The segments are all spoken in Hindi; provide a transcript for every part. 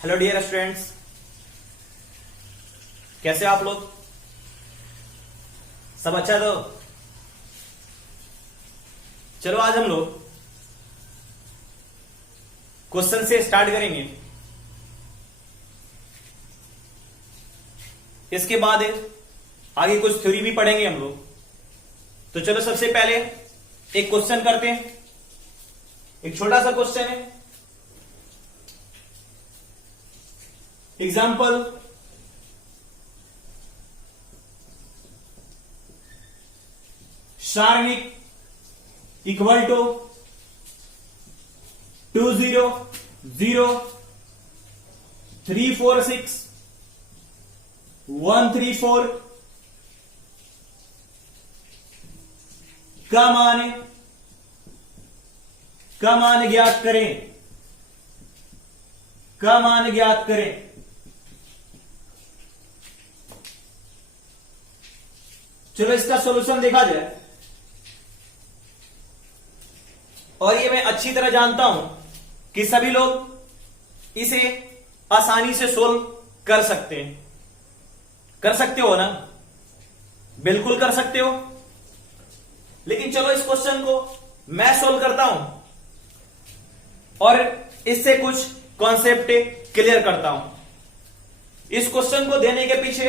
हेलो डियर स्टूडेंट्स, कैसे आप लोग? सब अच्छा? तो चलो आज हम लोग क्वेश्चन से स्टार्ट करेंगे। इसके बाद आगे कुछ थ्योरी भी पढ़ेंगे हम लोग। तो चलो सबसे पहले एक क्वेश्चन करते हैं। एक छोटा सा क्वेश्चन है। एग्जाम्पल, शार्निक इक्वल टू 2000346 134 का मान ज्ञात करें। चलो इसका सॉल्यूशन देखा जाए। और ये मैं अच्छी तरह जानता हूं कि सभी लोग इसे आसानी से सोल्व कर सकते हैं। कर सकते हो ना? बिल्कुल कर सकते हो। लेकिन चलो इस क्वेश्चन को मैं सोल्व करता हूं और इससे कुछ कॉन्सेप्ट क्लियर करता हूं। इस क्वेश्चन को देने के पीछे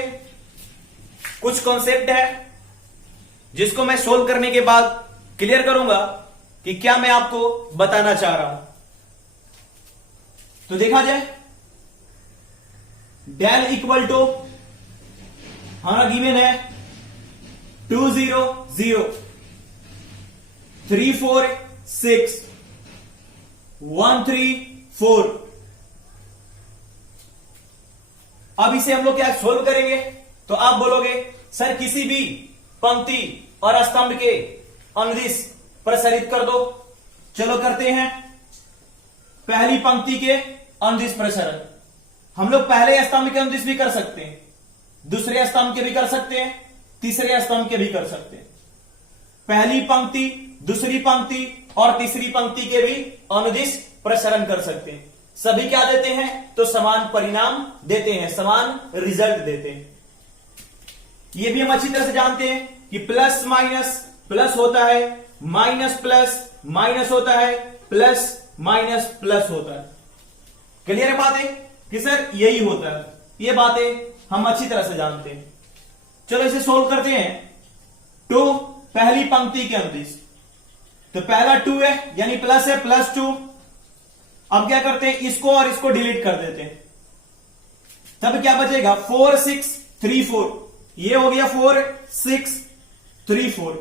कुछ कॉन्सेप्ट है जिसको मैं सोल्व करने के बाद क्लियर करूंगा कि क्या मैं आपको बताना चाह रहा हूं। तो देखा जाए, डेल इक्वल टू हमारा गिवन है 2000346 134। अब इसे हम लोग क्या सोल्व करेंगे? तो आप बोलोगे सर किसी भी पंक्ति और स्तंभ के अनुदिश प्रसारित कर दो। चलो करते हैं। पहली पंक्ति के अनुदिश प्रसारण हम लोग पहले स्तंभ के अनुदिश भी कर सकते हैं, दूसरे स्तंभ के भी कर सकते हैं, तीसरे स्तंभ के भी कर सकते हैं। पहली पंक्ति, दूसरी पंक्ति और तीसरी पंक्ति के भी अनुदिश प्रसारण कर सकते हैं। सभी क्या देते हैं? तो समान परिणाम देते हैं, समान रिजल्ट देते हैं। ये भी हम अच्छी तरह से जानते हैं कि प्लस माइनस प्लस होता है, माइनस प्लस माइनस होता है, प्लस माइनस प्लस होता है। क्लियर है बातें कि सर यही होता है? ये बातें हम अच्छी तरह से जानते हैं। चलो इसे सोल्व करते हैं। 2 पहली पंक्ति के अनुदिश, तो पहला 2 है यानी प्लस है, +2। अब क्या करते हैं? इसको और इसको डिलीट कर देते हैं। तब क्या बचेगा? 4634। ये हो गया 4634।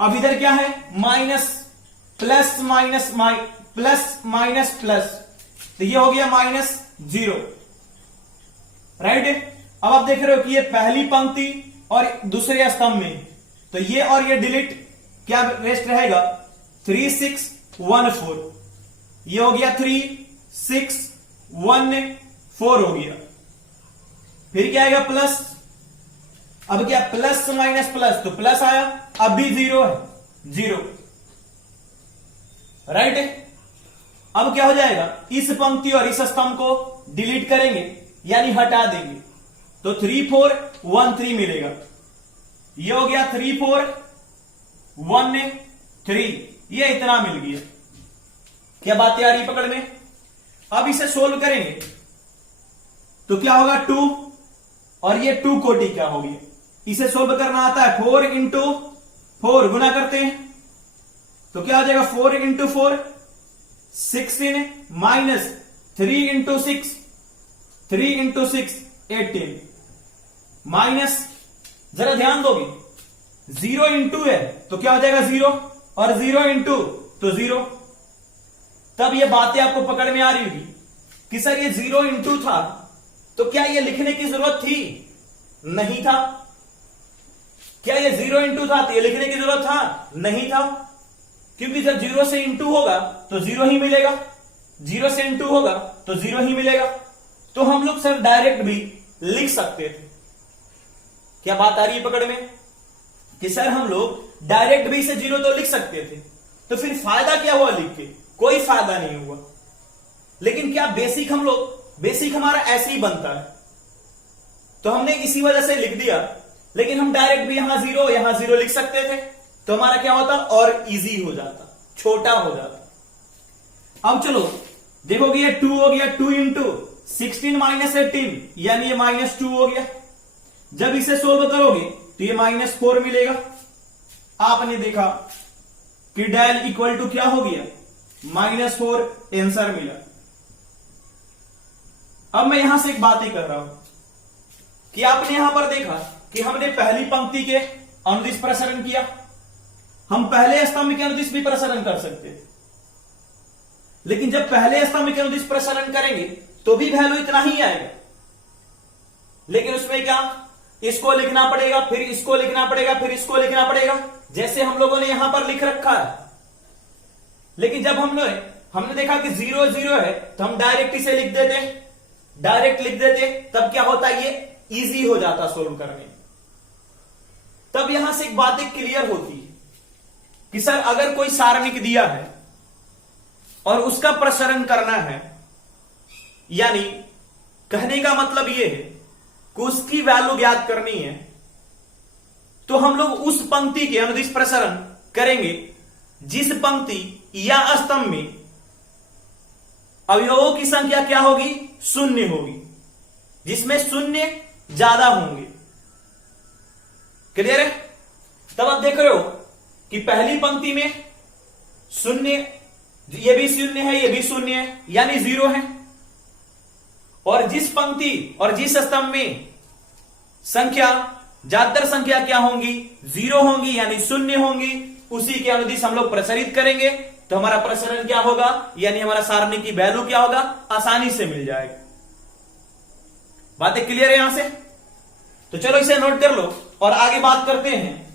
अब इधर क्या है? Minus plus minus plus minus plus, तो ये हो गया -0। राइट? अब आप देख रहे हो कि ये पहली पंक्ति और दूसरे स्तंभ में, तो ये और ये डिलीट, क्या रेस्ट रहेगा? 3614। ये हो गया 3614 हो गया। फिर क्या आएगा? प्लस। अब क्या? प्लस माइनस प्लस, तो प्लस आया। अब भी 0 है, 0। राइट? अब क्या हो जाएगा? इस पंक्ति और इस स्तंभ को डिलीट करेंगे यानी हटा देंगे, तो 3413 मिलेगा। ये हो गया 3413। ये इतना मिल गया। क्या बातें आ रही पकड़ में? अब इसे सोल्व करेंगे तो क्या होगा? 2 और ये 2 कोटि क्या हो गया? इसे सोल्व करना आता है। 4 इंटू 4 गुना करते हैं तो क्या हो जाएगा? 4 into 4 16 minus 3 into 6 3 into 6 18 minus, जरा ध्यान दोगे, 0 इंटू है तो क्या हो जाएगा? 0, और 0 इंटू तो 0। तब ये बातें आपको पकड़ में आ रही होगी कि सर ये 0 इंटू था तो क्या ये लिखने की जरूरत थी? नहीं था। क्या ये 0 इंटू था तो ये लिखने की जरूरत था? नहीं था, क्योंकि जब 0 से इंटू होगा तो 0 ही मिलेगा, 0 से इंटू होगा तो 0 ही मिलेगा। तो हम लोग सर डायरेक्ट भी लिख सकते थे। क्या बात आ रही है पकड़ में? कि सर हम लोग डायरेक्ट भी इसे 0 तो लिख सकते थे, तो फिर फायदा क्या हुआ लिख के? कोई फायदा नहीं हुआ। लेकिन क्या बेसिक हमारा ऐसे ही बनता है, तो हमने इसी वजह से लिख दिया। लेकिन हम डायरेक्ट भी यहां जीरो लिख सकते थे, तो हमारा क्या होता और इजी हो जाता, छोटा हो जाता। अब चलो देखोगे ये 2 हो गया, 2 इंटू 16 माइनस 18 यानी ये -2 हो गया। जब इसे सोल्व करोगे तो ये -4 मिलेगा। आपने देखा कि डेल इक्वल टू क्या हो गया, -4 आंसर मिला। अब मैं यहां से एक बात ही कर रहा हूं कि आपने यहां पर देखा कि हमने पहली पंक्ति के अनुदिश प्रसारण किया, हम पहले स्तंभ के अनुदिश भी प्रसारण कर सकते थे, लेकिन जब पहले स्तंभ के अनुदिश प्रसारण करेंगे तो भी वैल्यू इतना ही आएगा। लेकिन उसमें क्या, इसको लिखना पड़ेगा, फिर इसको लिखना पड़ेगा, फिर इसको लिखना पड़ेगा, जैसे हम लोगों ने यहां पर लिख रखा है। लेकिन जब हमने देखा कि 0 0 है तो हम डायरेक्ट इसे लिख देते, तब क्या होता है, ये इजी हो जाता सोल्व करने। तब यहां से एक बात क्लियर होती है कि सर अगर कोई सारणिक दिया है और उसका प्रसारण करना है, यानी कहने का मतलब यह है कि उसकी वैल्यू ज्ञात करनी है, तो हम लोग उस पंक्ति के अनुदिश प्रसारण करेंगे जिस पंक्ति या स्तंभ में अवयवों की संख्या क्या होगी, 0 होगी, जिसमें 0 ज्यादा होंगे। क्लियर है? तब आप देख रहे हो कि पहली पंक्ति में 0, ये भी 0 है, ये भी 0 है, यानी 0 है। और जिस पंक्ति और जिस स्तंभ में संख्या ज्यादातर संख्या क्या होंगी, 0 होंगी, यानी 0 होंगी, उसी के अनुदिश हम लोग प्रसारित करेंगे, तो हमारा प्रसारण क्या होगा, यानी हमारा सारणी की वैल्यू क्या होगा, आसानी से मिल जाएगा। बातें क्लियर है यहां से? तो चलो इसे नोट कर लो और आगे बात करते हैं।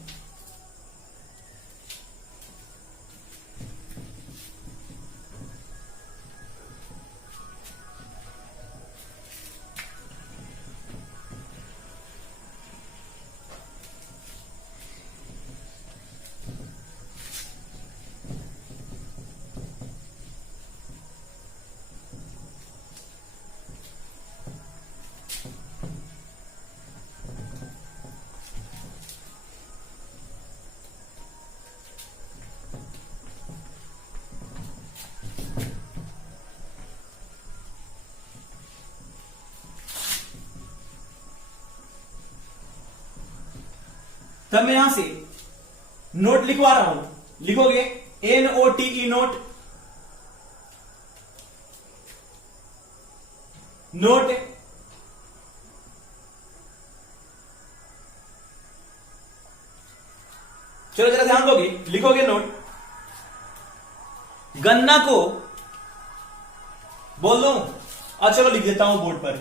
तब मैं यहां से नोट लिखवा रहा हूं, लिखोगे NOTE नोट, नोट चलो जरा ध्यान दोगे, लिखोगे नोट। गन्ना को बोल दो, चलो लिख देता हूं बोर्ड पर,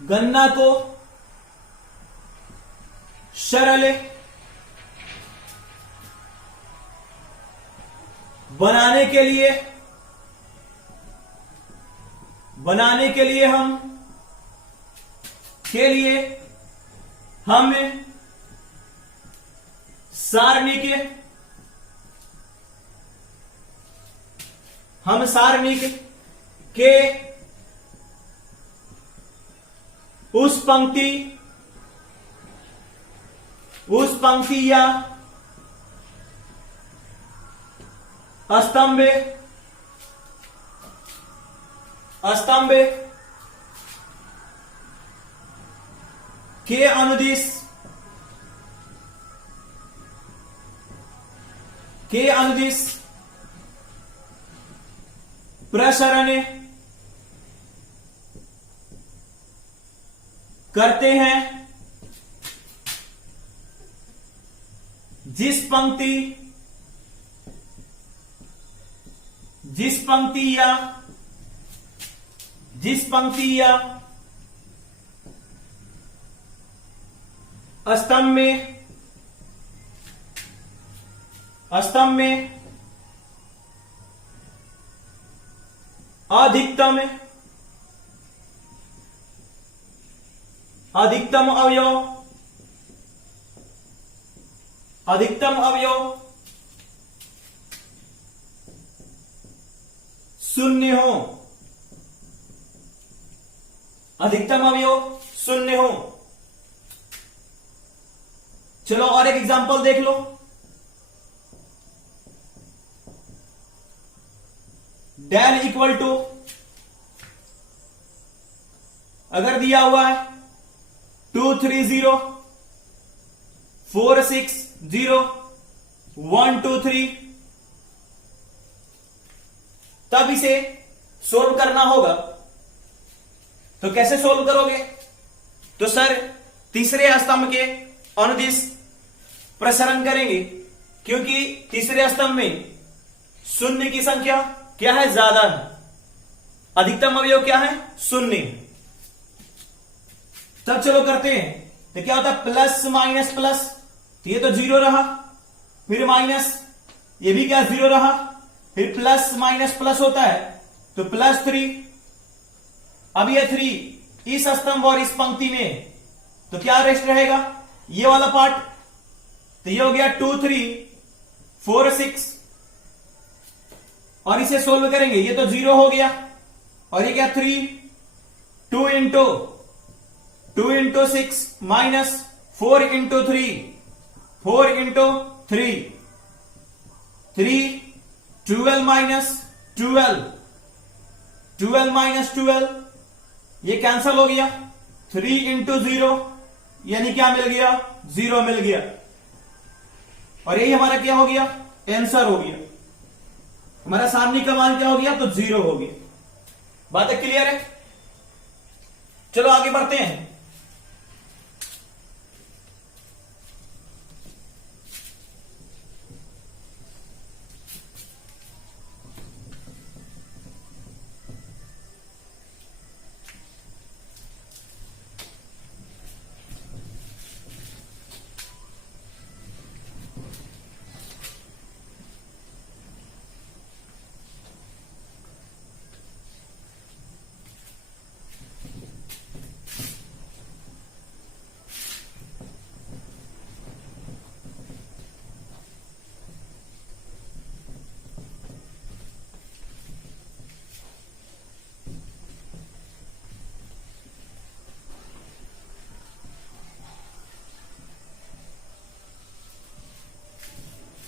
गन्ना को सरल बनाने के लिए हम सारणिक के उस पंक्ति या स्तंभ के अनुदिश प्रसारण करते हैं, जिस पंक्ति या स्तंभ में अधिकतम अधिकतम अवयव शून्य हो, अधिकतम अवयव शून्य हो। चलो और एक एग्जांपल देख लो। डेल इक्वल टू, अगर दिया हुआ है 230 460 123, तब इसे सोल्व करना होगा। तो कैसे सोल्व करोगे? तो सर तीसरे स्तंभ के अनुदिश प्रसरण करेंगे, क्योंकि तीसरे स्तंभ में शून्य की संख्या क्या है? ज्यादा है। अधिकतम अवयव क्या है? शून्य। तब चलो करते हैं। तो क्या होता है? प्लस माइनस प्लस, तो ये तो जीरो रहा, फिर माइनस, ये भी क्या? जीरो रहा, फिर प्लस माइनस प्लस होता है तो +3। अब ये 3 इस स्तंभ और इस पंक्ति में, तो क्या रेस्ट रहेगा? ये वाला पार्ट। तो ये हो गया 2 3 4 6, और इसे सोल्व करेंगे, ये तो 0 हो गया, और ये क्या? 3 2 into 6 minus 4 into 3 4 into 3 3 12 minus 12 12 minus 12, ये कैंसल हो गया। 3 इंटू 0 यानी क्या मिल गया? 0 मिल गया, और यही हमारा क्या हो गया? आंसर हो गया। हमारा सारणी का मान क्या हो गया? तो 0 हो गया। बात क्लियर है? चलो आगे बढ़ते हैं।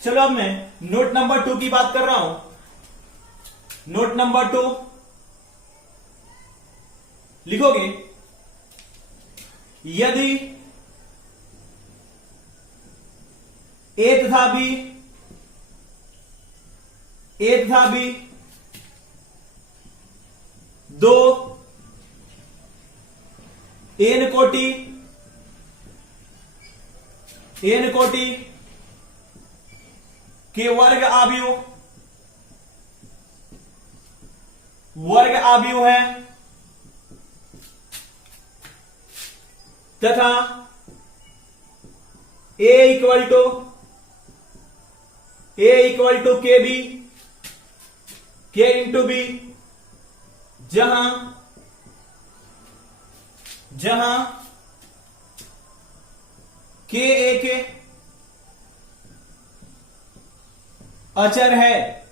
चलो अब मैं नोट नंबर 2 की बात कर रहा हूं। नोट नंबर 2 लिखोगे, यदि ए तथा बी दो एन कोटि के वर्ग आव्यूह है, तथा ए equal to K B K into B, जहां के एक अचर है,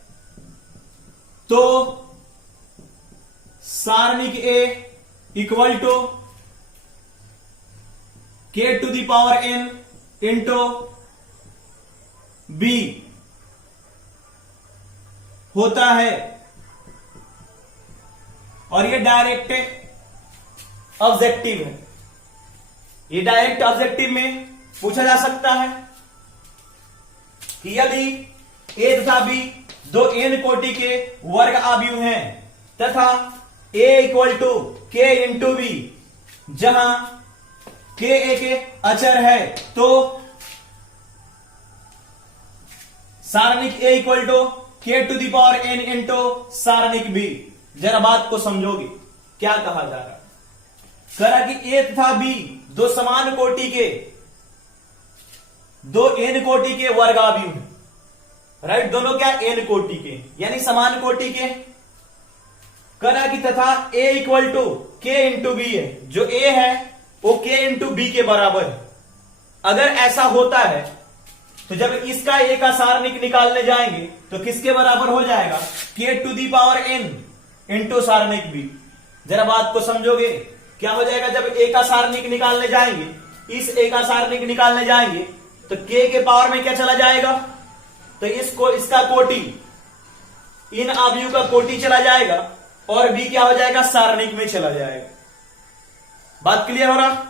तो सारणिक ए इक्वल टू के to the power n into B होता है। और ये डायरेक्ट ऑब्जेक्टिव है। ये डायरेक्ट ऑब्जेक्टिव में पूछा जा सकता है कि यदि ए तथा बी दो एन कोटि के वर्ग आव्यूह हैं, तथा ए equal to k into B, जहां के एक अचर है, तो सारणिक ए इक्वल टू के to the power n into सारणिक बी। जरा बात को समझोगे क्या कहा जा रहा है। करा कि ए तथा बी दो समान कोटि के, दो एन कोटि के वर्ग आव्यूह हैं, राइट। दोनों क्या? एन कोटि के, यानी समान कोटि के। करा कि तथा a equal to k into B है, जो a है वो k इंटू बी के बराबर है। अगर ऐसा होता है तो जब इसका ए का सारणिक निकालने जाएंगे तो किसके बराबर हो जाएगा, k to the power n into सारणिक b। जरा बात को समझोगे, क्या हो जाएगा जब ए का सारणिक निकालने जाएंगे, इस ए का सारणिक निकालने जाएंगे तो k के पावर में क्या चला जाएगा, तो इसका कोटि, इन अवयव का कोटि चला जाएगा और b क्या हो जाएगा, सारणिक में चला जाएगा। बात क्लियर हो रहा?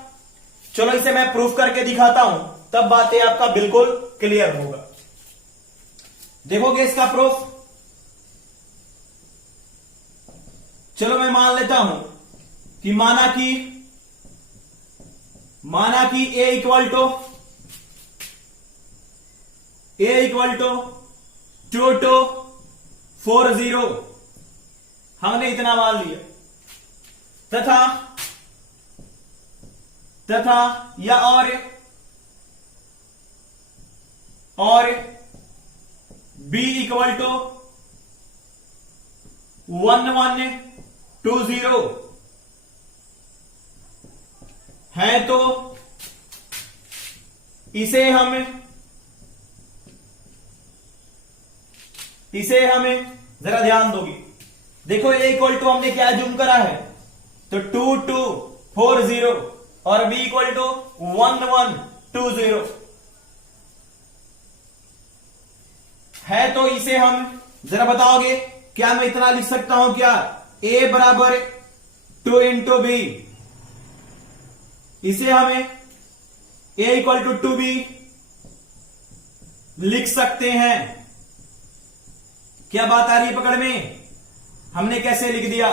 चलो इसे मैं प्रूफ करके दिखाता हूं, तब बातें आपका बिल्कुल क्लियर होगा। देखोगे इसका प्रूफ? चलो मैं मान लेता हूं कि माना कि a इक्वल टू 2 to 4 0, हमने इतना मान लिया, तथा या और b इक्वल टू 1 1 2 0 है, तो इसे हमें जरा ध्यान दोगे। देखो a इक्वल टू हमने क्या जूम करा है, तो 2 2 4 0 और b इक्वल टू 1 1 2 0 है, तो इसे हम जरा बताओगे, क्या मैं इतना लिख सकता हूं क्या, a बराबर 2 इंटू बी, इसे हमें a इक्वल टू 2b लिख सकते हैं। क्या बात आ रही है पकड़ में? हमने कैसे लिख दिया,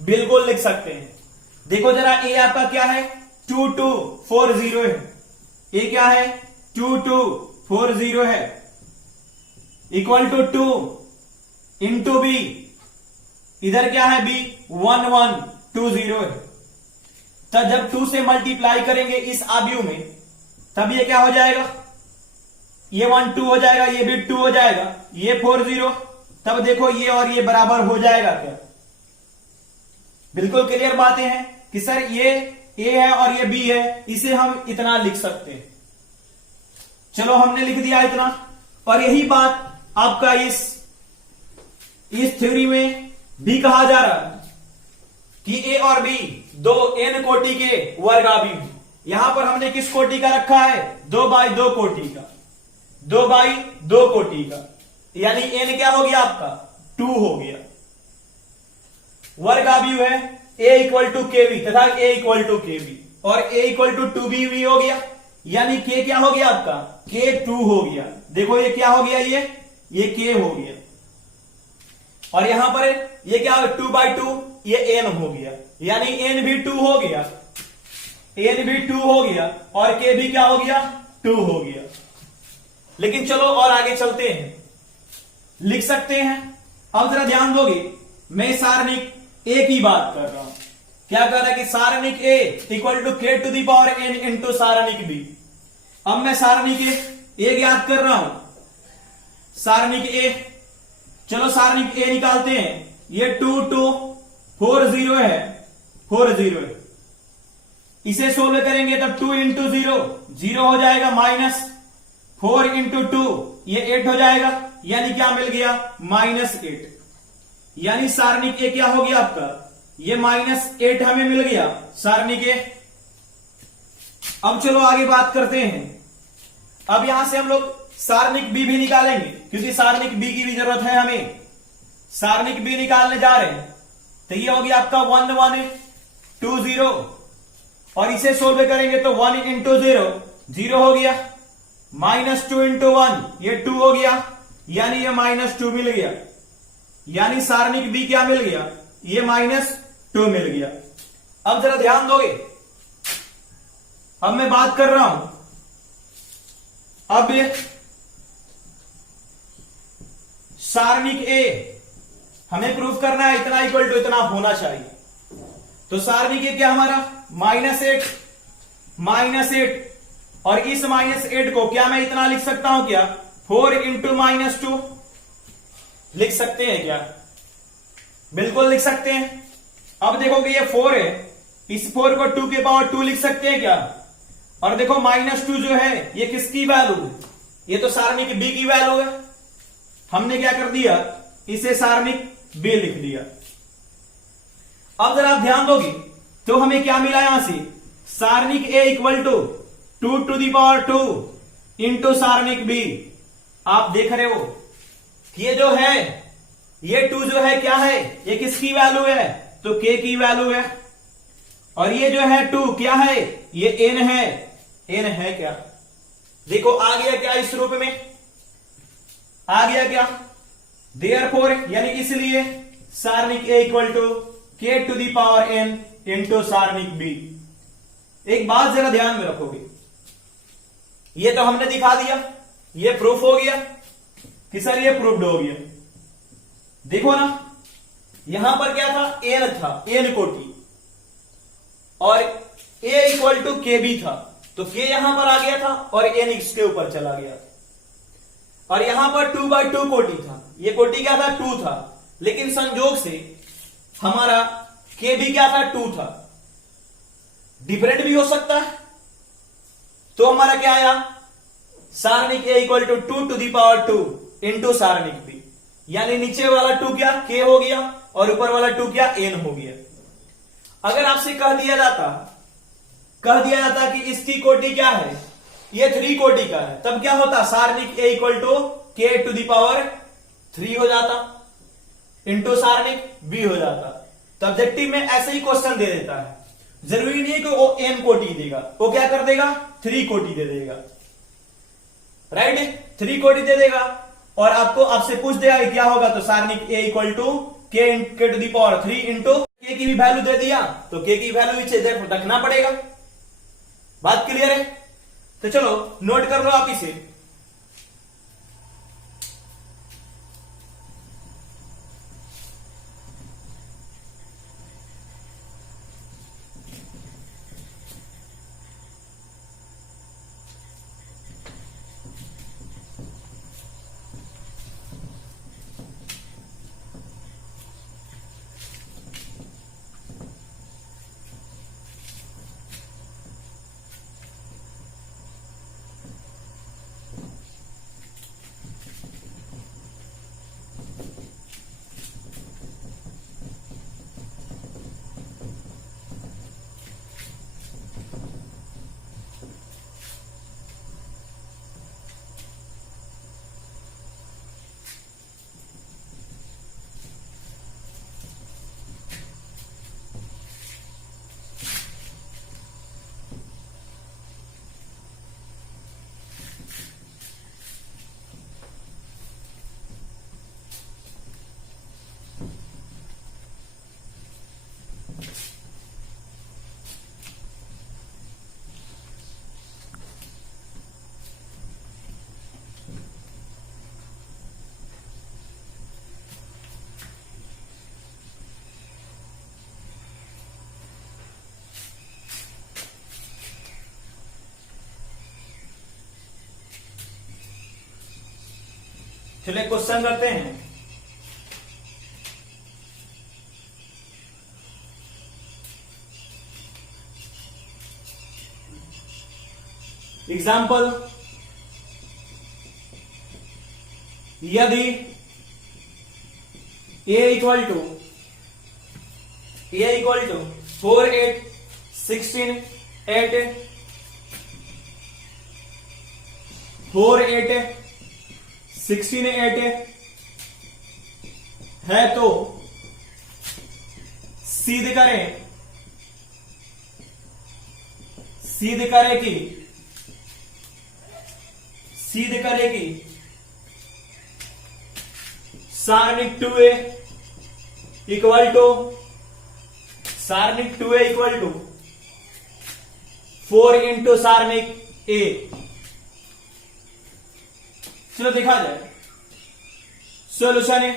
बिल्कुल लिख सकते हैं। देखो जरा a आपका क्या है, 2 2 4 0 है, a क्या है 2 2 4 0 है, इक्वल टू 2 इंटू बी, इधर क्या है b 1 1 2 0 है। तब जब 2 से मल्टीप्लाई करेंगे इस अवयव में, तब ये क्या हो जाएगा, ये 1 2 हो जाएगा, ये भी 2 हो जाएगा, ये 4 0, तब देखो ये और ये बराबर हो जाएगा क्या? बिल्कुल क्लियर बातें हैं कि सर ये a है और ये b है, इसे हम इतना लिख सकते हैं। चलो हमने लिख दिया इतना, और यही बात आपका इस थ्योरी में भी कहा जा रहा है कि a और b दो n कोटि के वर्गावयव हैं। यहां पर हमने किस कोटि का रखा है, 2 बाई 2 कोटि का, 2 बाई 2 कोटि का, यानी n क्या हो गया आपका 2 हो गया। वर्गावयव है a equal to K B तथा a equal to K B, और a इक्वल टू 2b भी हो गया, यानी k क्या हो गया आपका, k 2 हो गया। देखो ये क्या हो गया, ये k हो गया, और यहां पर ये क्या 2 बाई 2, ये n हो गया, यानी n भी 2 हो गया, n भी 2 हो गया, और k भी क्या हो गया 2 हो गया। लेकिन चलो और आगे चलते हैं, लिख सकते हैं। अब जरा ध्यान दोगे, मैं सारणिक a की बात कर रहा हूं। क्या कर रहा है कि सारणिक a equal to k to the power n into सारणिक b। अब मैं सारणिक a ज्ञात कर रहा हूं, सारणिक a, चलो सारणिक a निकालते हैं। ये 2 2 4 0 है, 4 0 है, इसे सोल्व करेंगे तो 2 इंटू 0 0 हो जाएगा, माइनस 4 इंटू 2 ये 8 हो जाएगा, यानी क्या मिल गया -8, यानी सारणिक ए क्या हो गया आपका, ये -8 हमें मिल गया सारणिक ए। अब चलो आगे बात करते हैं। अब यहां से हम लोग सारणिक बी भी निकालेंगे, क्योंकि सारणिक बी की भी जरूरत है हमें। सारणिक बी निकालने जा रहे हैं, तो ये हो गया आपका 1 1 2 0, और इसे सोल्व करेंगे तो 1 इंटू 0 0 हो गया, -2 इंटू 1 ये 2 हो गया, यानी ये -2 मिल गया, यानी सारणिक बी क्या मिल गया, ये -2 मिल गया। अब जरा ध्यान दोगे, अब मैं बात कर रहा हूं, अब सारणिक ए हमें प्रूफ करना है इतना इक्वल टू इतना होना चाहिए। तो सारणिक ए क्या हमारा -8 और इस -8 को क्या मैं इतना लिख सकता हूं क्या, 4 इंटू -2 लिख सकते हैं क्या, बिल्कुल लिख सकते हैं। अब देखोगे ये 4 है, इस 4 को 2 के पावर 2 लिख सकते हैं क्या, और देखो -2 जो है ये किसकी वैल्यू है, ये तो सारणिक बी की वैल्यू है, हमने क्या कर दिया, इसे सारणिक बी लिख दिया। अब जरा आप ध्यान दोगे तो हमें क्या मिला यहां से, सारणिक ए इक्वल टू 2 इंटू सारणिक बी। आप देख रहे हो कि ये जो है, ये 2 जो है क्या है, ये किसकी वैल्यू है, तो k की वैल्यू है। और ये जो है 2 क्या है, ये n है, n है क्या, देखो आ गया क्या इस रूप में, आ गया क्या, देयरफॉर यानी इसलिए सारणिक a equal to k to the power n into सारणिक b। एक बात जरा ध्यान में रखोगे, ये तो हमने दिखा दिया, ये प्रूफ हो गया कि सर ये प्रूफ्ड हो गया। देखो ना, यहां पर क्या था, n था, n कोटि, और a equal to K B था, तो k यहां पर आ गया था और n इसके ऊपर चला गया था। और यहां पर 2/2 कोटि था, ये कोटि क्या था, 2 था, लेकिन संयोग से हमारा k भी क्या था, 2 था, डिफरेंट भी हो सकता है। तो हमारा क्या आया, सारणिक a equal to 2 to the power 2 into सारणिक b, यानी नीचे वाला 2 क्या, k हो गया, और ऊपर वाला 2 क्या, n हो गया। अगर आपसे कह दिया जाता कि इसकी कोटि क्या है, ये 3 कोटि का है, तब क्या होता, सारणिक a equal to k to the power 3 हो जाता इंटू सारणिक b हो जाता। तो ऑब्जेक्टिव में ऐसे ही क्वेश्चन दे देता है, जरूरी नहीं है कि वो n कोटि देगा, वो क्या कर देगा, 3 कोटि दे देगा, राइट, 3 कोटि दे देगा। और आपसे पूछ देगा कि क्या होगा, तो सारणिक a equal to k to the power 3 into k की भी वैल्यू दे दिया, तो k की वैल्यू इसे रखना पड़ेगा। बात क्लियर है, तो चलो नोट कर लो आप इसे। चलिए क्वेश्चन करते हैं। एग्जाम्पल, यदि a इक्वल टू 4 8 16 8 4 8 16 8 है, तो सिद्ध करें कि सारणिक 2a इक्वल टू 4 इंटू सारणिक a। चलो देखा जाए सॉल्यूशन है।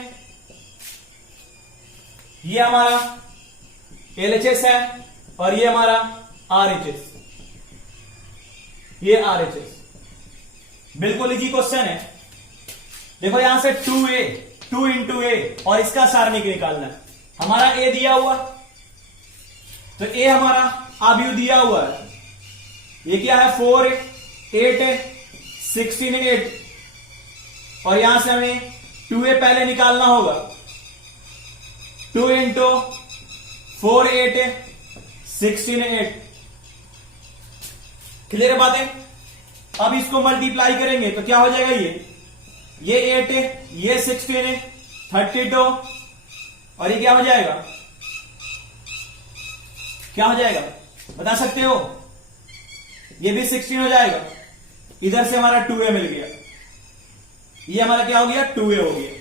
ये हमारा LHS है और ये हमारा RHS, ये RHS बिल्कुल इजी क्वेश्चन है। देखो यहां से 2 इंटू ए और इसका सारणिक निकालना है। हमारा a दिया हुआ, तो a हमारा आव्यूह दिया हुआ है, ये क्या है 4 8 16 8 और यहां से हमें 2a पहले निकालना होगा। 2 इंटू 4 8 16 8। क्लियर है बातें? अब इसको मल्टीप्लाई करेंगे तो क्या हो जाएगा, ये 8 है, ये 16 है, 32 और ये क्या हो जाएगा, क्या हो जाएगा बता सकते हो? ये भी 16 हो जाएगा। इधर से हमारा 2a मिल गया, ये हमारा क्या हो गया 2a हो गया।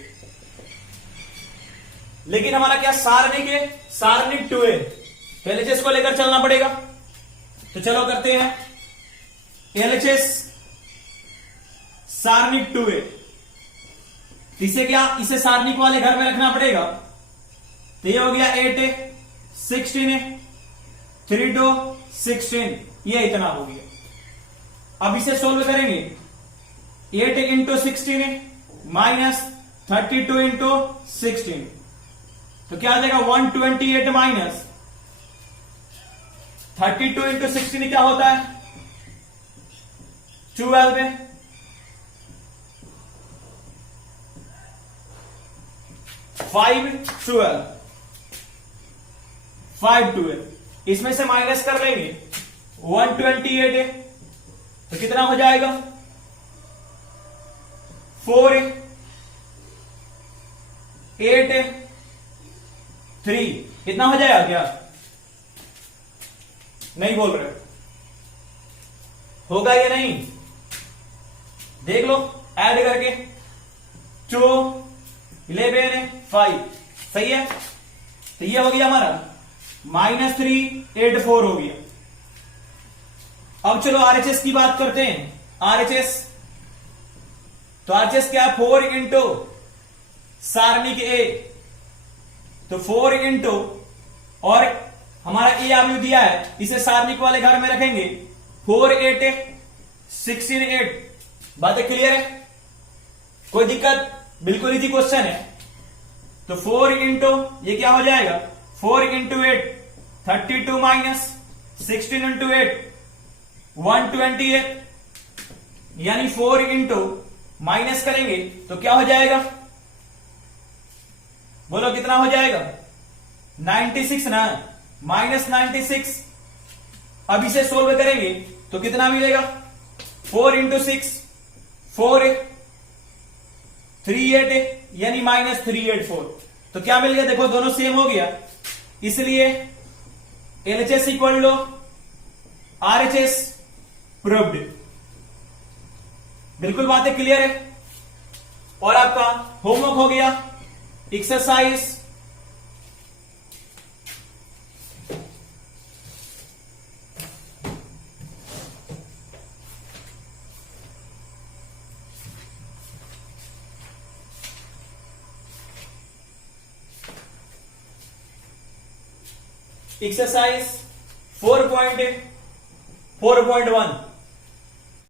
लेकिन हमारा क्या सारणिक है, सारणिक 2a, LHS को लेकर चलना पड़ेगा। तो चलो करते हैं LHS सारणिक 2a। इसे क्या, इसे सारणिक वाले घर में रखना पड़ेगा। तो ये हो गया 8 है, 16 है, 3 2 16, ये इतना हो गया। अब इसे सोल्व करेंगे। 8 इंटू 16 माइनस 32 इंटू 16, तो क्या आ जाएगा 128 माइनस 32 इंटू 16 क्या होता है 12 में। 5 12, इसमें से माइनस कर लेंगे 128 है, तो कितना हो जाएगा 4 है, 8 है, 3, इतना हो जाएगा क्या? नहीं बोल रहे होगा या नहीं? देख लो ऐड करके, 2 11 है 5, सही है। तो ये हो गया हमारा -384 हो गया। अब चलो RHS की बात करते हैं। RHS, तो RHS क्या है 4 इंटू सारणिक A, तो 4 इंटू और हमारा A अवयव दिया है, इसे सारणिक वाले घर में रखेंगे। 4 8 16 8, बातें क्लियर है? कोई दिक्कत? बिल्कुल इजी क्वेश्चन है। तो 4 इंटू ये क्या हो जाएगा 4 इंटू 8 32 माइनस 16 इंटू 8 128, यानी 4 इंटू माइनस करेंगे तो क्या हो जाएगा, बोलो कितना हो जाएगा 96 ना, -96। अब इसे सोल्व करेंगे तो कितना मिलेगा 4 इंटू 6 4 38 यानी -384। तो क्या मिल गया, देखो दोनों सेम हो गया, इसलिए LHS equal to RHS proved. बिल्कुल बातें क्लियर है। और आपका होमवर्क हो गया एक्सरसाइज एक्सरसाइज 4.1